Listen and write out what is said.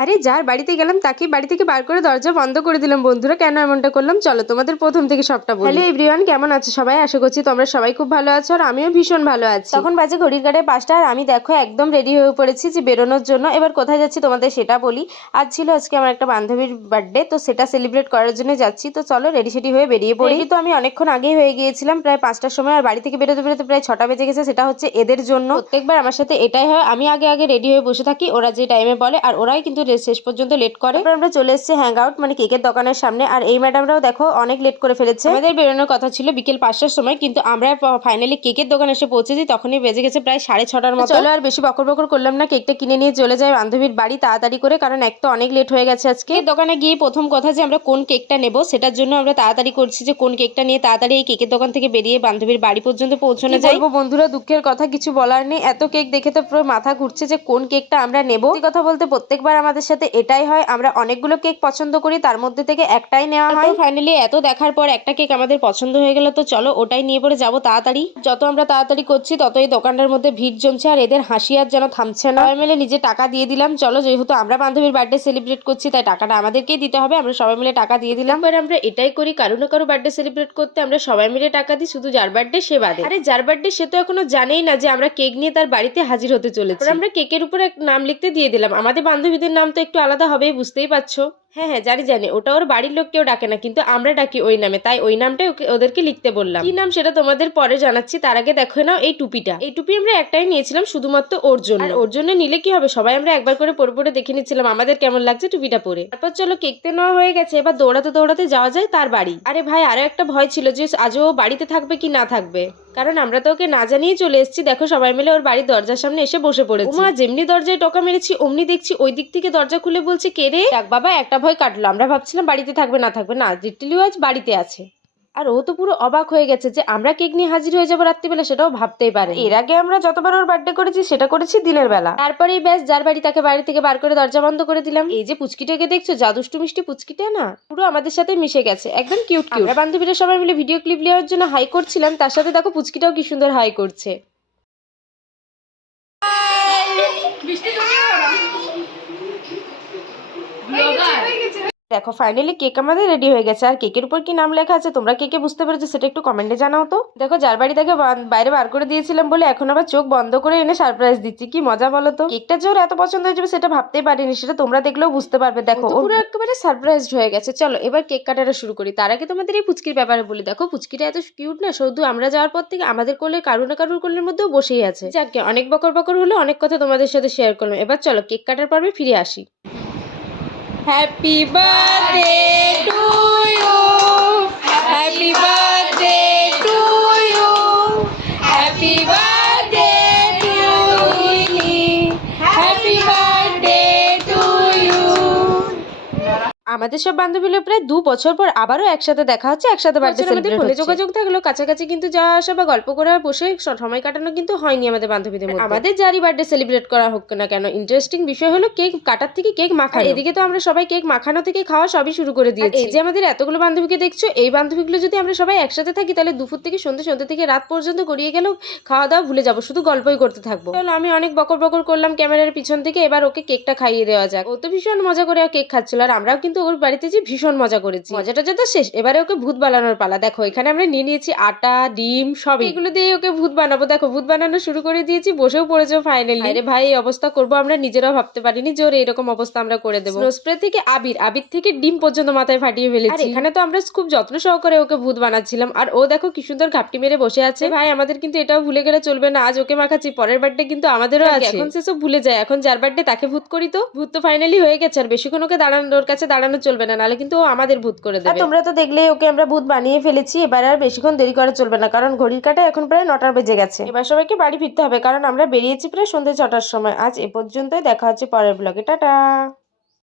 আরে যার বাড়িতে গেলাম তাকে বাড়ি থেকে বার করে দরজা বন্ধ করে দিলাম। বন্ধুরা কেন এমনটা করলাম চলো তোমাদের প্রথম থেকে সবটা বলি। হ্যালো এভরিওয়ান, কেমন আছো সবাই? আশা করছি তোমরা সবাই খুব ভালো আছো আর আমিও ভীষণ ভালো আছি। তখন বাজে ঘড়ির কাঁটায় 5টা আর আমি দেখো একদম রেডি হয়ে পড়েছি যে বেরোনোর জন্য। এবার কোথায় যাচ্ছি তোমাদের সেটা বলি। আজকে আমার একটা বান্ধবীর বার্থডে, তো সেটা সেলিব্রেট করার জন্য যাচ্ছি। তো চলো রেডি সেডি হয়ে বেরিয়ে পড়ি। তো আমি অনেকক্ষণ আগেই হয়ে গিয়েছিলাম, প্রায় 5টার সময়, আর বাড়ি থেকে বেরোতে বেরোতে প্রায় 6টা বেজে গেছে। সেটা হচ্ছে এদের জন্য। প্রত্যেকবার আমার সাথে এটাই হয়, আমি আগে রেডি হয়ে বসে থাকি, ওরা যে টাইমে বলে, আর ওরাই কিন্তু শেষ পর্যন্ত লেট করে। আমরা চলে এসেছি হ্যাং আউট মানে কেকের দোকানের সামনে, আর এই ম্যাডামরাও দেখো অনেক লেট করে ফেলেছে। আমাদের বেরোনোর কথা ছিল বিকেল 5টার সময়, কিন্তু আমরা ফাইনালি কেকের দোকানে এসে পৌঁছেছি তখনই বেজে গেছে প্রায় 6:30টার মতো। চলো আর বেশি বকর বকর করলাম না, কেকটা কিনে নিয়ে চলে যায় বান্ধবীর বাড়ি তাড়াতাড়ি করে, কারণ এক তো অনেক লেট হয়ে গেছে আজকে। দোকানে গিয়ে প্রথম কথা যে আমরা কোন কেকটা নেব সেটার জন্য আমরা তাড়াতাড়ি করছি, যে কোন কেকটা নিয়ে তাড়াতাড়ি এই কেকের দোকান থেকে বেরিয়ে বান্ধবীর বাড়ি পর্যন্ত পৌঁছানো যায়। বন্ধুরা দুঃখের কথা কিছু বলার নেই, এত কেক দেখে তো পুরো মাথা ঘুরছে যে কোন কেকটা আমরা নেব। কথা বলতে প্রত্যেকবার আমাদের সাথে এটাই হয়, আমরা অনেকগুলো কেক পছন্দ করি, তার মধ্যে থেকে একটাই নেওয়া হয়। ফাইনালি এত দেখার পর একটা কেক আমাদের পছন্দ হয়ে গেল, তো চলো ওটাই নিয়ে পরে যাবো তাড়াতাড়ি। যত আমরা তাড়াতাড়ি করছি ততই দোকানটার মধ্যে ভিড় জমছে, আর এদের হাসি আর যেন থামছে না। সবাই মিলে নিজে টাকা দিয়ে দিলাম। চলো যেহেতু আমরা বান্ধবীর বার্থডে সেলিব্রেট করছি তাই টাকাটা আমাদেরকেই দিতে হবে, আমরা সবাই মিলে টাকা দিয়ে দিলাম। এবার আমরা এটাই করি, কারো না কারো বার্থডে সেলিব্রেট করতে আমরা সবাই মিলে টাকা দিই, শুধু যার বার্থডে সে বাদে। আরে যার বার্থডে সে তো এখনো জানেই না যে আমরা কেক নিয়ে তার বাড়িতে হাজির হতে চলেছি। আমরা কেকের উপর এক নাম লিখতে দিয়ে দিলাম, আমাদের বান্ধবীদের নাম তো একটু আলাদা হবেই, বুঝতেই পারছো। হ্যাঁ জানি ওটা ওর বাড়ির লোক কেউ ডাকে না, কিন্তু আমরা ডাকি ওই নামে, তাই ওই নামটাই ওদেরকে লিখতে বললাম। কি নাম সেটা তোমাদের পরে জানাচ্ছি, তার আগে দেখো নাও এই টুপিটা। এই টুপি আমরা একটাই নিয়েছিলাম শুধুমাত্র ওর জন্য, আর ওর জন্য নিলে কি হবে, সবাই আমরা একবার করে পরে দেখে নিচ্ছিলাম আমাদের কেমন লাগছে টুপিটা পরে। তারপর চলো কেকতে নেওয়া হয়ে গেছে, এবার দৌড়াতে যাওয়া যায় তার বাড়ি। আরে ভাই আরো একটা ভয় ছিল যে আজও বাড়িতে থাকবে কি না থাকবে, কারণ আমরা তো ওকে না জানিয়ে চলে এসেছি। দেখো সবাই মিলে ওর বাড়ির দরজার সামনে এসে বসে পড়েছি। ওমা যেমনি দরজায় টোকা মেরেছি অমনি দেখছি ওই দিক থেকে দরজা খুলে বলছে কে রে। যাক বাবা একটা ভয় কাটলো, আমরা ভাবছিলাম বাড়িতে থাকবে না থাকবে, না লিটলি আজ বাড়িতে আছে। আর ও তো পুরো অবাক হয়ে গেছে যে আমরা কেক নিয়ে হাজির হয়ে যাবো রাত্রিবেলা, সেটাও ভাবতেই পারে। এর আগে আমরা যতবার ওর বার্থডে করেছি সেটা করেছি দিনের বেলা। তারপরেই ব্যাস যার বাড়ি তাকে বাড়ি থেকে বার করে দরজা বন্ধ করে দিলাম। এই যে পুচকিটাকে দেখছো, জাদুষ্টু মিষ্টি পুচকিটা না, পুরো আমাদের সাথে মিশে গেছে, একদম কিউট। আমরা বান্ধবীরা সবাই মিলে ভিডিও ক্লিপ নেওয়ার জন্য হাই করছিলাম, তার সাথে দেখো পুচকিটাও কি সুন্দর হাই করছে। দেখো ফাইনালি কেক আমাদের রেডি হয়ে গেছে, আর কেকের উপর কি নাম লেখা আছে তোমরা কে বুঝতে পেরেছো সেটা একটু কমেন্টে জানাও তো। দেখো যার বাড়ি তাকে বাইরে বার করে দিয়েছিলাম বলে এখন আবার চোখ বন্ধ করে এনে সারপ্রাইজ দিচ্ছি, কি মজা বলো তো। কেকটা যে ওর এত পছন্দ হয়ে যাবে সেটা ভাবতেই পারিনি, সেটা তোমরা দেখলেও বুঝতে পারবে। দেখো পুরো একেবারে সারপ্রাইজড হয়ে গেছে। চলো এবার কেক কাটাটা শুরু করি, তার আগে তোমাদের এই পুচকির ব্যাপারে বলি। দেখো পুচকিটা এত কিউট না, শুধু আমরা যাওয়ার পর থেকে আমাদের কোলে কারুর না কারুর কোলের মধ্যেও বসেই আছে। যাকে অনেক বকর হলো, অনেক কথা তোমাদের সাথে শেয়ার করলাম। এবার চলো কেক কাটার পর্বে ফিরে আসি। Happy birthday to you. Happy birthday to you. Happy birthday to you. Happy birthday to you. আমাদের সব বান্ধবীরা প্রায় 2 বছর পর আবারও একসাথে দেখা হচ্ছে, একসাথে বার্থডে সেলিব্রেট হচ্ছে। যোগাযোগ থাকলেও কাছাকাছি কিন্তু যাওয়া আসা বা গল্প করে বসে সময় কাটানো কিন্তু হয়নি আমাদের বান্ধবীদের মধ্যে। আমাদের যারই বার্থডে সেলিব্রেট করা হোক না কেন, ইন্টারেস্টিং বিষয় হলো কেক কাটার থেকে কেক মাখানো। এদিকে তো আমরা সবাই কেক মাখানো থেকে খাওয়া সবই শুরু করে দিয়েছি। এই যে আমাদের এতগুলো বান্ধবীকে দেখছো, এই বান্ধবীগুলো যদি আমরা সবাই একসাথে থাকি তাহলে দুপুর থেকে সন্ধ্যে থেকে রাত পর্যন্ত গড়িয়ে গেলেও খাওয়া দাওয়া ভুলে যাবো, শুধু গল্পই করতে থাকবো। চলো আমি অনেক বকর করলাম ক্যামেরার পিছন থেকে, এবার ওকে কেকটা খাইয়ে দেওয়া যাক। ও তো ভীষণ মজা করে কেক খাচ্ছিল, আর আমরাও কিন্তু ওর বাড়িতে যে ভীষণ মজা করেছি। মজাটা যত শেষ, এবারে ওকে ভূত বানানোর পালা। দেখো এখানে আমরা নিয়ে নিয়েছি আটা, ডিম, সব এগুলো দিয়ে ওকে ভূত বানাবো। দেখো ভূত বানানো শুরু করে দিয়েছি, বসেও পড়েছো ফাইনালি। আরে ভাই এই অবস্থা করবো আমরা নিজেরাও ভাবতে পারিনি যে ওর এরকম অবস্থা আমরা করে দেবো। স্প্রে থেকে আবির থেকে ডিম পর্যন্ত মাথায় ফাটিয়ে ফেলেছি। আর এখানে তো আমরা খুব যত্ন সহকারে ওকে ভূত বানাচ্ছিলাম, আর ও দেখো কি সুন্দর ঘাপটি মেরে বসে আছে। ভাই আমাদের কিন্তু এটাও ভুলে গেলে চলবে না, আজ ওকে মাখাচ্ছি, পরের বার্থডে কিন্তু আমাদেরও আছে। এখন সেসব ভুলে যায়, এখন যার বার্থডে তাকে ভূত করি। তো ভূত তো ফাইনালি হয়ে গেছে, আর বেশিক্ষণ ওকে ওর কাছে দাঁড়ানো চলবে না, নাহলে কিন্তু ও আমাদের ভূত করে দেবে। তোমরা তো দেখলেই ওকে আমরা ভূত বানিয়ে ফেলেছি, এবার আর বেশিক্ষণ দেরি করা চলবে না, কারণ ঘড়ির কাঁটায় এখন প্রায় 9টা বেজে গেছে। এবার সবাইকে বাড়ি ফিরতে হবে, কারণ আমরা বেরিয়েছি প্রায় সন্ধ্যে 6টার সময়। আজ এ পর্যন্তই, দেখা হচ্ছে পরের ব্লগে, টাটা।